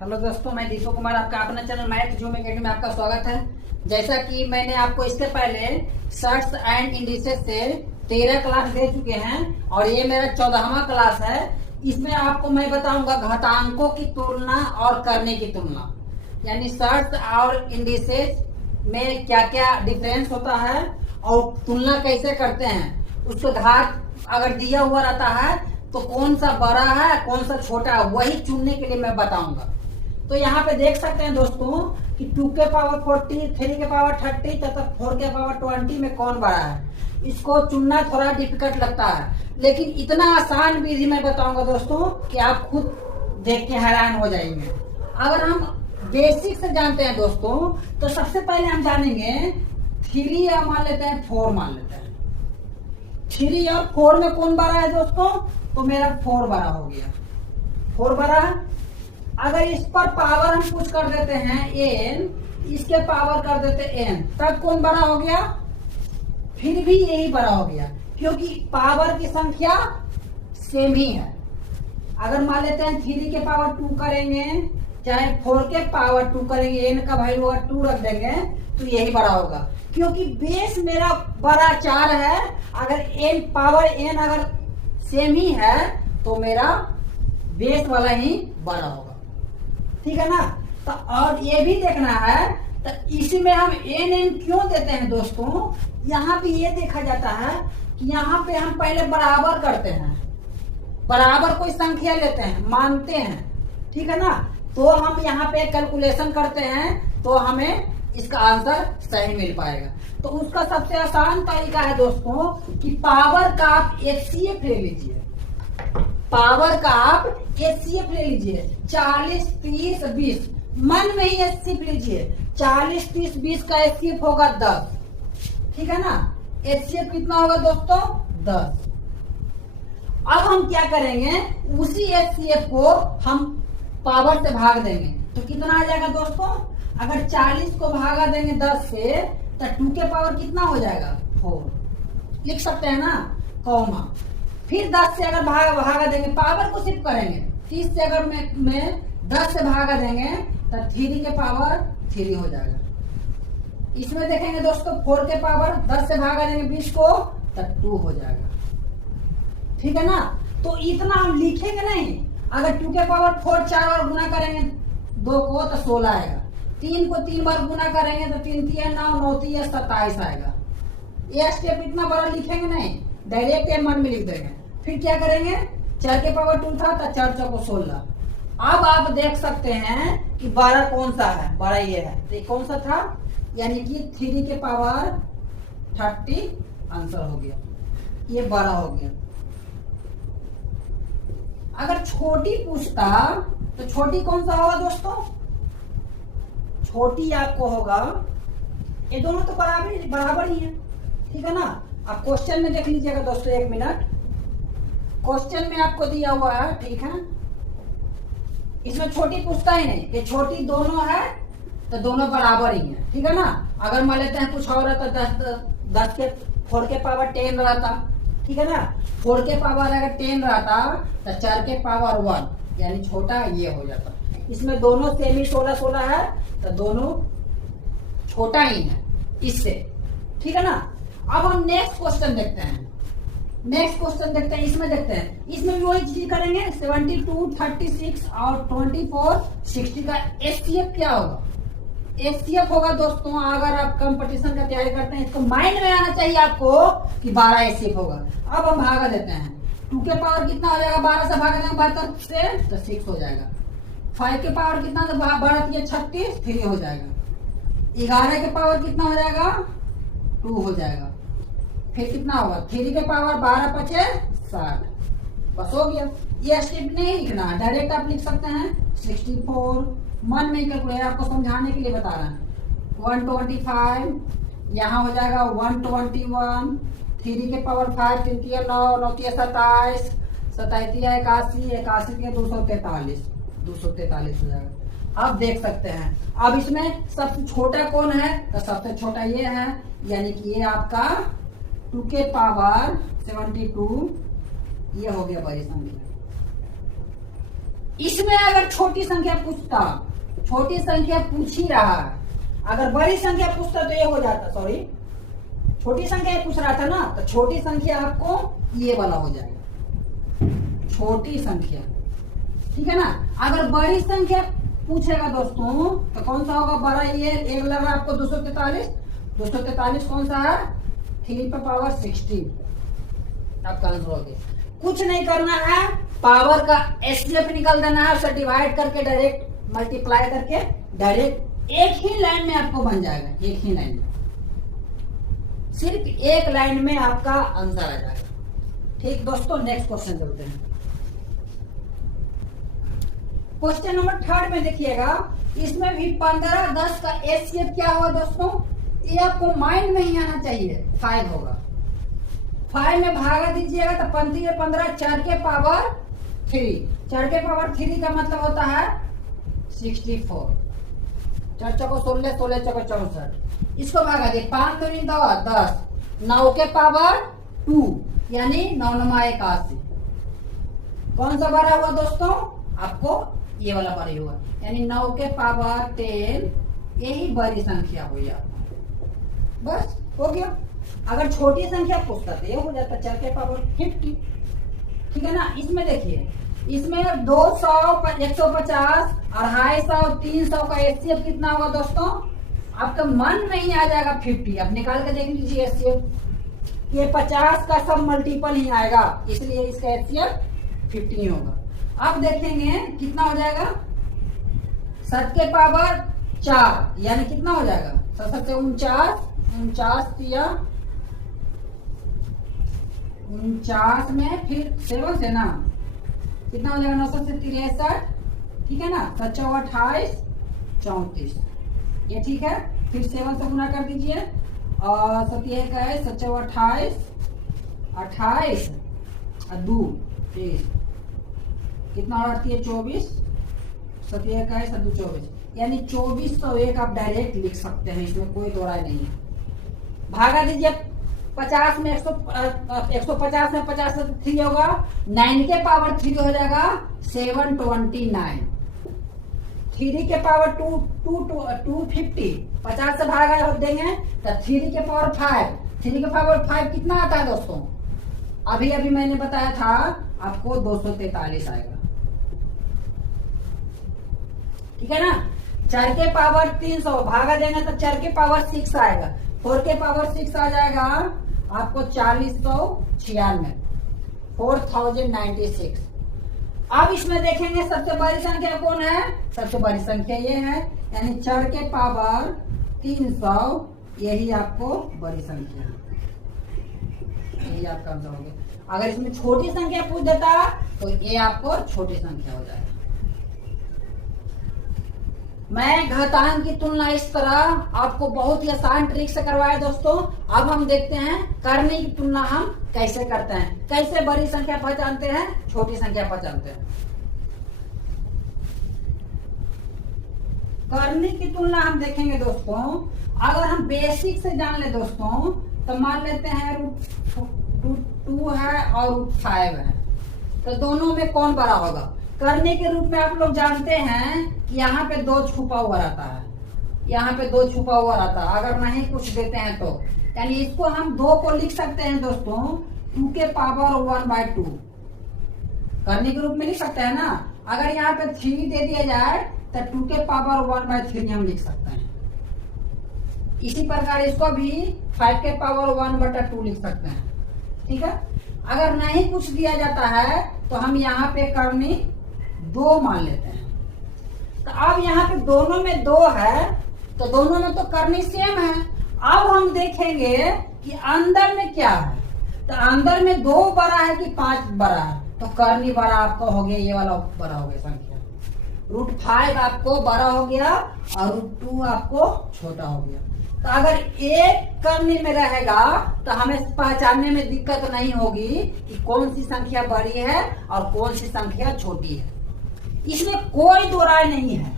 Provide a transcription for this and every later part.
Hello दोस्तों, मैं दीपक कुमार आपका अपना चैनल मैथ जूम एकेडमी में आपका स्वागत है। जैसा कि मैंने आपको इसके पहले शर्ट्स एंड इंडिसेस से 13 क्लास दे चुके हैं और ये मेरा 14वां क्लास है। इसमें आपको मैं बताऊंगा घातांकों की तुलना और करने की तुलना, यानी शर्ट्स और इंडिसेस में क्या क्या डिफरेंस होता है और तुलना कैसे करते हैं। उसको घात अगर दिया हुआ रहता है तो कौन सा बड़ा है कौन सा छोटा है वही चुनने के लिए मैं बताऊंगा। तो यहाँ पे देख सकते हैं दोस्तों कि 2 के पावर 40, 3 के पावर 30 तथा 4 के पावर 20 में कौन बड़ा है। इसको चुनना थोड़ा डिफिकल्ट लगता है, लेकिन इतना आसान विधि मैं बताऊंगा दोस्तों कि आप खुद देख के हैरान हो जाएंगे। अगर हम बेसिक से जानते हैं दोस्तों, तो सबसे पहले हम जानेंगे 3 या मान लेते हैं 4 मान लेते हैं। 3 और 4 में कौन बड़ा है दोस्तों, तो मेरा 4 बड़ा हो गया। 4 बड़ा है। अगर इस पर पावर हम कुछ कर देते हैं n, इसके पावर कर देते n, तब कौन बड़ा हो गया, फिर भी यही बड़ा हो गया, क्योंकि पावर की संख्या सेम ही है। अगर मान लेते हैं 3 के पावर 2 करेंगे चाहे 4 के पावर 2 करेंगे, n का वैल्यू अगर 2 रख देंगे तो यही बड़ा होगा, क्योंकि बेस मेरा बड़ा 4 है। अगर n पावर n अगर सेम ही है तो मेरा बेस वाला ही बड़ा होगा, ठीक है ना। तो और ये भी देखना है, तो इसमें हम n क्यों देते हैं दोस्तों, यहाँ पे ये देखा जाता है कि यहाँ पे हम पहले बराबर करते हैं, बराबर कोई संख्या लेते हैं, मानते हैं, ठीक है ना। तो हम यहाँ पे कैलकुलेशन करते हैं तो हमें इसका आंसर सही मिल पाएगा। तो उसका सबसे आसान तरीका है दोस्तों कि पावर का आप HCF ले लीजिए। पावर का आप HCF ले लीजिए, 40, 30, 20, मन में ही HCF लीजिए। 40, 30, 20 का HCF होगा 10, ठीक है ना। HCF कितना होगा दोस्तों, 10। अब हम क्या करेंगे, उसी HCF को हम पावर से भाग देंगे तो कितना आ जाएगा दोस्तों। अगर 40 को भागा देंगे 10 से तो 2 के पावर कितना हो जाएगा, 4 लिख सकते हैं ना, कॉमा। फिर 10 से अगर भागा देंगे, पावर को शिफ्ट करेंगे। 30 से अगर मैं 10 से भागा देंगे तो 3 के पावर 3 हो जाएगा। इसमें देखेंगे दोस्तों 4 के पावर 10 से भागा देंगे 20 को तो 2 हो जाएगा, ठीक है ना। तो इतना हम लिखेंगे नहीं। अगर 2 के पावर 4 4 बार गुना करेंगे 2 को तो 16 आएगा। 3 को 3 बार गुना करेंगे तो 3 3 9 9 3 27 आएगा। ये स्टेप इतना बड़ा लिखेंगे नहीं, डायरेक्ट मन में लिख देंगे। फिर क्या करेंगे, 4 के पावर 2 था तो 4 4 को 16। अब आप देख सकते हैं कि 12 कौन सा है, 12 ये है, तो ये कौन सा था, यानी कि 3 के पावर 30 आंसर हो गया, ये 12 हो गया। अगर छोटी पूछता तो छोटी कौन सा होगा दोस्तों, छोटी आपको होगा, ये दोनों तो बराबर ही है, ठीक है ना। आप क्वेश्चन में देख लीजिएगा दोस्तों, 1 मिनट। क्वेश्चन में आपको दिया हुआ है, ठीक है, इसमें छोटी पूछता ही नहीं, ये छोटी दोनों है तो दोनों बराबर ही है, ठीक है ना। अगर मान लेते हैं कुछ और है तो 10 के 4 के पावर 10 रहता, ठीक है ना। 4 के पावर अगर 10 रहता तो 4 के पावर 1 यानी छोटा ये हो जाता। इसमें दोनों सेमी 16 16 है तो दोनों छोटा ही है इससे, ठीक है ना। अब हम नेक्स्ट क्वेश्चन देखते हैं। इसमें देखते हैं, इसमें भी वही चीज करेंगे। 72, 36 और 24, 60 का HCF क्या होगा। HCF होगा दोस्तों, अगर आप कंपटीशन का तैयारी करते हैं इसको माइंड में आना चाहिए आपको कि 12 HCF होगा। अब हम भागा देते हैं, 2 के पावर कितना हो जाएगा, 12 से भागा देंगे 72 से तो 6 हो जाएगा। 5 के पावर कितना, 12 36, 3 हो जाएगा। 11 के पावर कितना हो जाएगा, 2 हो जाएगा। फिर कितना होगा, 3 के पावर 12 5 60, बस हो गया। ये स्टेप नहीं लिखना, डायरेक्ट आप लिख सकते हैं 64, मन में कैलकुलेटर आपको समझाने के लिए बता रहा है। 125 यहाँ हो जाएगा 121, 3 के पावर 5 3 9 9 27, 87 81 81 243 243 हो जाएगा। अब देख सकते हैं, अब इसमें सबसे छोटा कौन है, तो सबसे छोटा ये है, यानी कि ये आपका 2 के पावर 72 ये हो गया बड़ी संख्या। इसमें अगर छोटी संख्या पूछता, छोटी संख्या पूछ ही रहा है, अगर बड़ी संख्या पूछता तो ये हो जाता, सॉरी छोटी संख्या पूछ रहा था ना, तो छोटी संख्या आपको ये वाला हो जाएगा, छोटी संख्या, ठीक है ना। अगर बड़ी संख्या पूछेगा दोस्तों तो कौन सा होगा बड़ा, ये एक लग रहा है आपको 243, 243 कौन सा है 3 पे पावर 16 आपका आंसर हो गया। कुछ नहीं करना है, पावर का एचसीएफ निकल देना है, उसे डिवाइड करके डायरेक्ट मल्टीप्लाई करके डायरेक्ट एक ही लाइन में आपको बन जाएगा, एक ही लाइन में, सिर्फ एक लाइन में आपका आंसर आ जाएगा। ठीक दोस्तों, नेक्स्ट क्वेश्चन चलते हैं। क्वेश्चन नंबर 3 में देखिएगा, इसमें भी 15 10 का एचसीएफ क्या होगा दोस्तों, ये आपको माइंड में ही आना चाहिए, 5 होगा। 5 में भागा दीजिएगा तो 15 4 के पावर 3, 4 के पावर 3 का मतलब होता है 64, 4 चौको 16, 16 चौको 64, इसको भागा दे 5 दूनी 10, 9 के पावर 2 यानी 9 9 81। कौन सा बड़ा हुआ दोस्तों, आपको ये वाला बड़ी हुआ, यानी 9 के पावर 10, यही बड़ी संख्या हुई आपको, बस हो गया। अगर छोटी संख्या पूछता तो ये हो जाता 4 के पावर 50, ठीक है ना। इसमें देखिए, इसमें 200 150 250 300 का एचसीएफ कितना होगा दोस्तों, आपका मन में ही आ जाएगा 50। अब निकाल के देख लीजिए एचसीएफ, ये 50 का सब मल्टीपल ही आएगा, इसलिए इसका एचसीएफ 50 ही होगा। अब देखेंगे कितना हो जाएगा, 7 के पावर 4 यानी कितना हो जाएगा, 7 से 49 दिया, 49 में फिर 7 से ना कितना हो जाएगा, 9 से 63, ठीक है ना, 7 28 34, ये ठीक है। फिर 7 से गुना कर दीजिए और 7 का है 7 28 28 और 2 30, कितना आती है 24, 7 का है 7 24, यानी 2401 आप डायरेक्ट लिख सकते हैं, इसमें कोई दो राय नहीं है। भागा दीजिए 50 में 150 में 50 से 3 होगा, 9 के पावर 3 हो जाएगा 729, 3 के पावर 250, 50 से भागा देंगे तो 3 के पावर 5, 3 के पावर 5 कितना आता है दोस्तों, अभी अभी मैंने बताया था आपको 243 आएगा, ठीक है ना। 4 के पावर 300 भागा देंगे तो 4 के पावर 6 आएगा, 4 के पावर 6 आ जाएगा आपको 4096, 4096। अब इसमें देखेंगे सबसे बड़ी संख्या कौन है, सबसे बड़ी संख्या ये है, यानी 4 के पावर 300, यही आपको बड़ी संख्या है, यही आपका आंसर हो गया। अगर इसमें छोटी संख्या पूछ देता तो ये आपको छोटी संख्या हो जाएगा। मैं घातांक की तुलना इस तरह आपको बहुत ही आसान ट्रिक से करवाया दोस्तों। अब हम देखते हैं करने की तुलना हम कैसे करते हैं, कैसे बड़ी संख्या पहचानते हैं, छोटी संख्या पहचानते हैं। करने की तुलना हम देखेंगे दोस्तों, अगर हम बेसिक से जान ले दोस्तों, तो मान लेते हैं √2 है और √5 है, तो दोनों में कौन बड़ा होगा। करने के रूप में आप लोग जानते हैं कि यहाँ पे 2 छुपा हुआ रहता है, यहाँ पे 2 छुपा हुआ रहता है, अगर नहीं कुछ देते हैं तो, यानी इसको हम 2 को लिख सकते हैं दोस्तों 2 के पावर 1/2, करने के रूप में लिख सकते हैं ना। अगर यहाँ पे 3 दे दिया जाए तो 2 के पावर 1/3 हम लिख सकते हैं। इसी प्रकार इसको भी 5 के पावर 1/2 लिख सकते हैं, ठीक है। अगर नहीं कुछ दिया जाता है तो हम यहाँ पे करनी 2 मान लेते हैं। तो अब यहाँ पे दोनों में 2 है, तो दोनों में तो करनी सेम है। अब हम देखेंगे कि अंदर में क्या है, तो अंदर में 2 बड़ा है कि 5 बड़ा है, तो करनी बड़ा आपका हो गया, ये वाला बड़ा हो गया संख्या, √5 आपको बड़ा हो गया और √2 आपको छोटा हो गया। तो अगर एक करने में रहेगा तो हमें पहचानने में दिक्कत नहीं होगी कि कौन सी संख्या बड़ी है और कौन सी संख्या छोटी है। इसमें कोई दो राय नहीं है,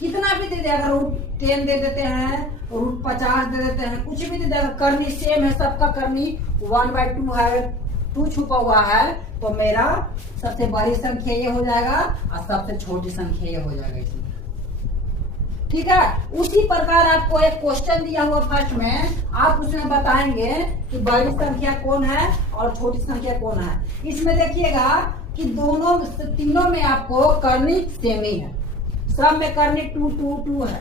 कितना भी दे दे, अगर √10 दे देते हैं, √50 दे देते हैं, कुछ भी दे देगा, करनी सेम है, सबका करनी 1/2 है, 2 छुपा हुआ है तो मेरा सबसे बड़ी संख्या ये हो जाएगा और सबसे छोटी संख्या ये हो जाएगा इसमें। ठीक है, उसी प्रकार आपको एक क्वेश्चन दिया हुआ फर्स्ट में, आप उसमें बताएंगे कि बड़ी संख्या कौन है और छोटी संख्या कौन है। इसमें देखिएगा कि दोनों तीनों में आपको कर्णिक सेम ही है, सब में कर्णिक 2 2 2 है।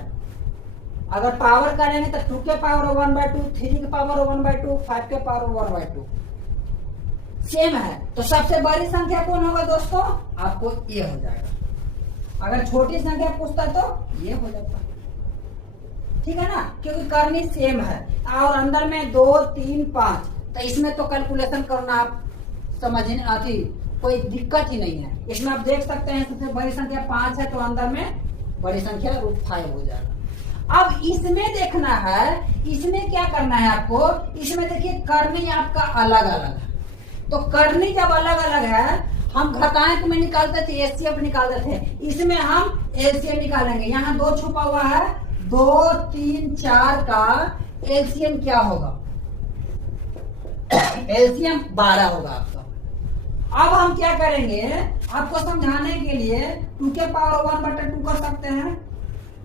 अगर पावर करेंगे तो 2 के पावर 1/2, 3 के पावर 1/2, 5 के पावर 1/2 सेम है। तो सबसे बड़ी संख्या कौन होगा दोस्तों, आपको ये हो जाएगा। अगर छोटी संख्या पूछता तो ये हो जाता, ठीक है ना, क्योंकि करनी सेम है। और अंदर में 2 3 5, तो इसमें तो कैलकुलेशन करना आप समझने आती, कोई दिक्कत ही नहीं है। इसमें आप देख सकते हैं सबसे बड़ी संख्या 5 है तो अंदर में बड़ी संख्या √5 हो जाएगा। अब इसमें देखना है, इसमें क्या करना है आपको, इसमें देखिए करनी आपका अलग अलग है। तो करनी जब अलग अलग है, हम घातांक में निकालते थे एचसीएफ निकालते थे, इसमें हम एलसीएम निकालेंगे। यहाँ 2 छुपा हुआ है, 2 3 4 का एलसीएम क्या होगा, एलसीएम 12 होगा आपका। अब हम क्या करेंगे, आपको समझाने के लिए 2 के पावर 1/2 कर सकते हैं,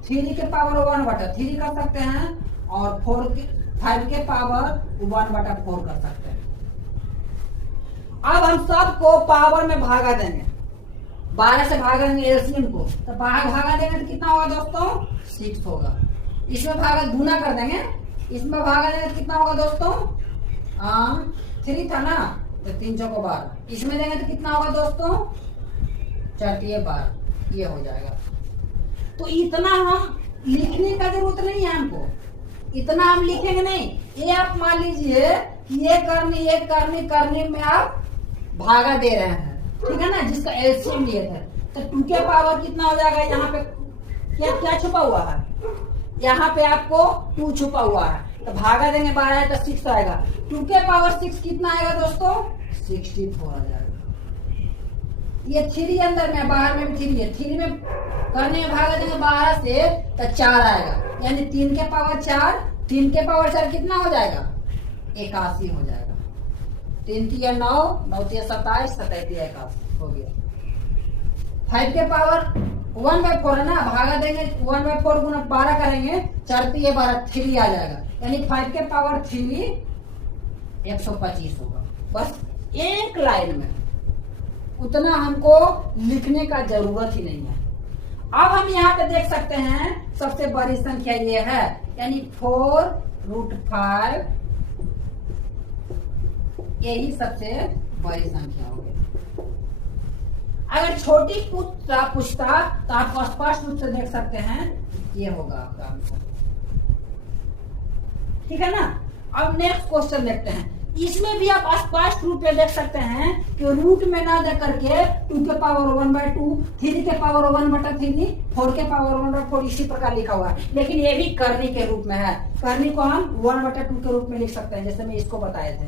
3 के पावर 1/3 कर सकते हैं और 5 के पावर 1/4 कर सकते हैं। अब हम सबको पावर में भागा देंगे, 12 से भागेंगे एलसीएम को, तो भागा देंगे तो कितना होगा दोस्तों, 6 होगा। इसमें भागा गुना कर देंगे, इसमें भागा देंगे तो कितना होगा दोस्तों, 3 था ना, तो 3 चौको 12, इसमें देंगे तो कितना होगा दोस्तों, 4 3 12, ये हो जाएगा। तो इतना हम लिखने का जरूरत नहीं है हमको, इतना हम लिखेंगे नहीं। ये आप मान लीजिए कि ये करनी में आप भागा दे रहे हैं, ठीक है ना, जिसका एलसीएम लिए थे। तो 2 के पावर कितना हो जाएगा, यहाँ पे क्या छुपा हुआ है, यहाँ पे आपको 2 छुपा हुआ है, तो भागा देंगे 12 है तो 6 आएगा। 2 के पावर 6 कितना आएगा दोस्तों, 64 आ जाएगा। ये 3 अंदर में, बाहर में भी 3 है, 3 में करने में भागा देंगे 12 से तो 4 आएगा, यानी 3 के पावर 4, 3 के पावर 4 कितना हो जाएगा, 81 हो जाएगा। 3 3 9, 9 3 27, 27 81 हो गया। 5 के पावर 1/4 है ना, भागा देंगे 1/4 गुना 12 करेंगे, 4 3 12, 3 आ जाएगा, यानी 5 के पावर 3 125 होगा। बस एक लाइन में, उतना हमको लिखने का जरूरत ही नहीं है। अब हम यहाँ पे देख सकते हैं सबसे बड़ी संख्या ये है, यानी 4√5, यही सबसे बड़ी संख्या हो गई। अगर छोटी पूछता तो आप स्पष्ट रूप से देख सकते हैं, ये होगा आपका आंसर, ठीक है ना। अब नेक्स्ट क्वेश्चन देखते हैं, इसमें भी आप स्पष्ट रूप से देख सकते हैं कि रूट में ना दे करके 2 के पावर 1/2, 3 के पावर 1/3, 4 के पावर 1/4 इसी प्रकार लिखा हुआ है, लेकिन ये भी करनी के रूप में है। करनी को हम 1/2 के रूप में लिख सकते हैं, जैसे मैं इसको बताए थे।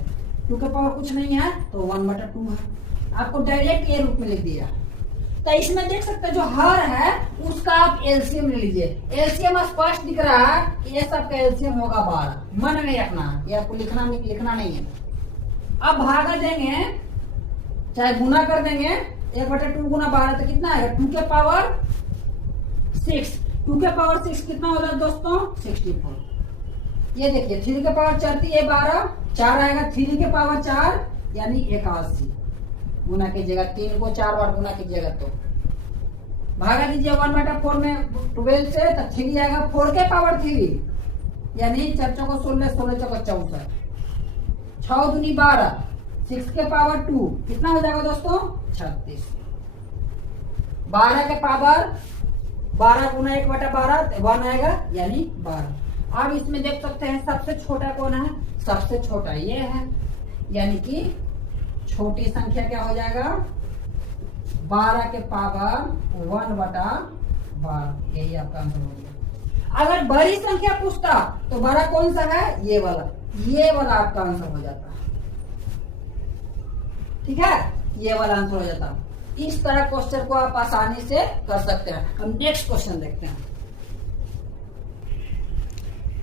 2 के पावर कुछ नहीं है तो 1/2 है, आपको डायरेक्ट ये रूप में लिख दिया। तो इसमें देख सकते हैं जो हर है उसका आप एलसीएम ले लीजिए। एलसीएम स्पष्ट दिख रहा है कि ये सबका एलसीएम होगा 12, मन में रखना, ये आपको लिखना नहीं है। अब भागा देंगे, चाहे गुना कर देंगे, 1/2 गुना 12 तो कितना आएगा, 2 के पावर 6, 2 के पावर 6 कितना हो रहा है दोस्तों, 64। ये देखिए 3 के पावर 4 3 12, 4 आएगा, 3 के पावर 4 यानी 81, गुना कीजिएगा, 3 को 4 बार गुना कीजिएगा तो भागा दीजिए 1/4 में 12 से, तो 3 आएगा, 4 के पावर 3 यानी 4 चौको 16, 16 चौको 64, 6 दूनी 12, 6 के पावर 2 कितना हो जाएगा दोस्तों, 36। 12 के पावर 12 गुना 1/12 1 आएगा, यानी 12। अब इसमें देख सकते हैं सबसे छोटा कौन है, सबसे छोटा ये है, यानी कि छोटी संख्या क्या हो जाएगा, 12 के पावर 1/12, यही आपका आंसर हो गया। अगर बड़ी संख्या पूछता तो बड़ा कौन सा है, ये वाला आपका आंसर हो जाता, ठीक है, ये वाला आंसर हो जाता। इस तरह क्वेश्चन को आप आसानी से कर सकते हैं। हम नेक्स्ट क्वेश्चन देखते हैं।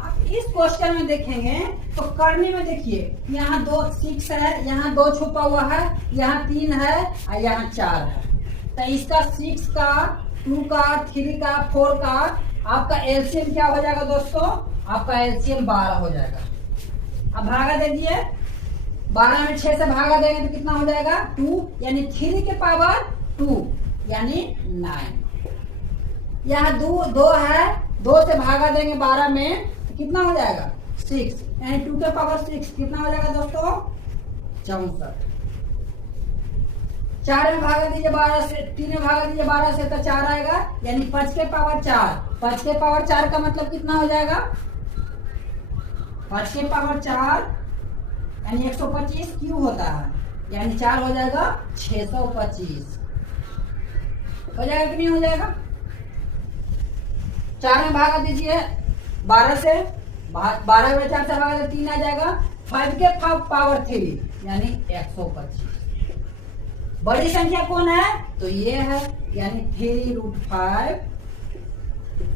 आप इस क्वेश्चन में देखेंगे तो करने में देखिए, यहाँ 2 6 है, यहाँ 2 छुपा हुआ है, यहाँ 3 है और यहाँ 4 है। तो इसका 6 का, 2 का, 3 का, 4 का आपका एलसीएम क्या हो जाएगा दोस्तों? आपका एलसीएम 12 हो जाएगा। अब भागा दे दिए, 12 में 6 से भागा देंगे तो कितना हो जाएगा? 2, यानी 3 के पावर 2 यानी 9। यहाँ 2 है, 2 से भागा देंगे 12 में तो कितना हो जाएगा? 6, यानी 2 के पावर 6 कितना हो जाएगा दोस्तों? 64। 4 में भागा दीजिए 12 से, 3 में भागा दीजिए 12 से तो 4 आएगा, यानी 5 के पावर 4। 5 के पावर 4 का मतलब कितना हो जाएगा? 5 के पावर 4 यानी 125 क्यों होता है, यानी 4 हो जाएगा 625। हो जाएगा कि नहीं हो जाएगा? 4 में भागा दीजिए 12 से, 12 में 4 से भागा तो 3 आ जाएगा। 5 के पावर 3 यानी 125। बड़ी संख्या कौन है? तो ये है, यानी 3√5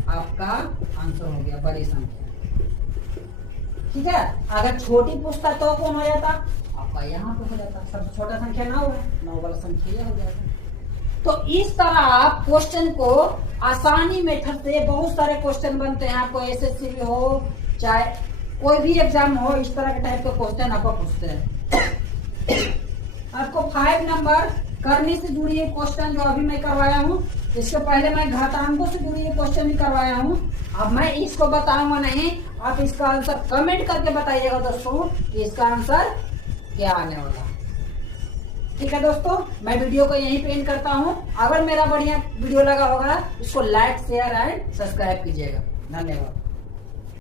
आपका आंसर हो गया, बड़ी संख्या। ठीक है, अगर छोटी पूछता तो कौन हो जाता? आपका यहाँ पे हो जाता, सबसे छोटा संख्या 9 है, 9 वाला संख्या ये हो जाएगा। तो इस तरह आप क्वेश्चन को आसानी मेथड से, बहुत सारे क्वेश्चन बनते हैं आपको, एसएससी भी हो चाहे कोई भी एग्जाम हो, इस तरह के टाइप के क्वेश्चन आपको पूछते हैं। आपको 5 नंबर करने से जुड़ी एक क्वेश्चन जो अभी मैं करवाया हूँ, इसके पहले मैं घातांकों से जुड़ी एक क्वेश्चन भी करवाया हूँ। अब मैं इसको बताऊंगा नहीं, आप इसका आंसर कमेंट करके बताइएगा दोस्तों कि इसका आंसर क्या आने वाला। ठीक है दोस्तों, मैं वीडियो को यहीं पे एंड करता हूँ। अगर मेरा बढ़िया वीडियो लगा होगा इसको लाइक, शेयर एंड सब्सक्राइब कीजिएगा। धन्यवाद।